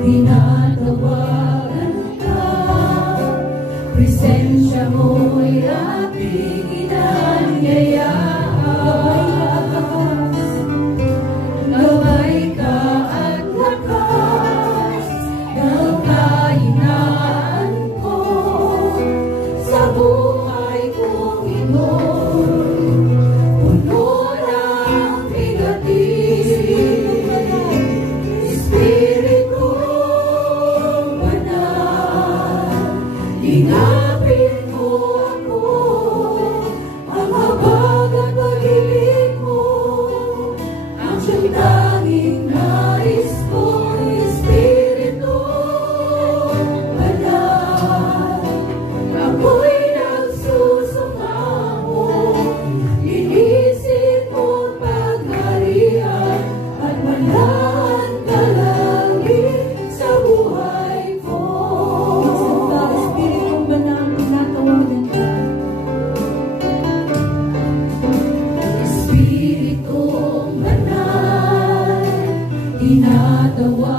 tinatawagan ka. Presensya mo'y ating inanyayaan. Gabay ka at lakas ng kahinaan ko sa buhay kong ito. Puno ng bigatin, Espiritong Banal, linapin mo ako, ang habag at pag-ibig mo, ang siyang tanging nais ko, Espiritong Banal. Ako'y nagsusumamo, linisin mo't pagharian at manahan ka lagi sa buhay ko. Espiritong Banal, tinatawagan ka. Espiritong Banal, tinatawagan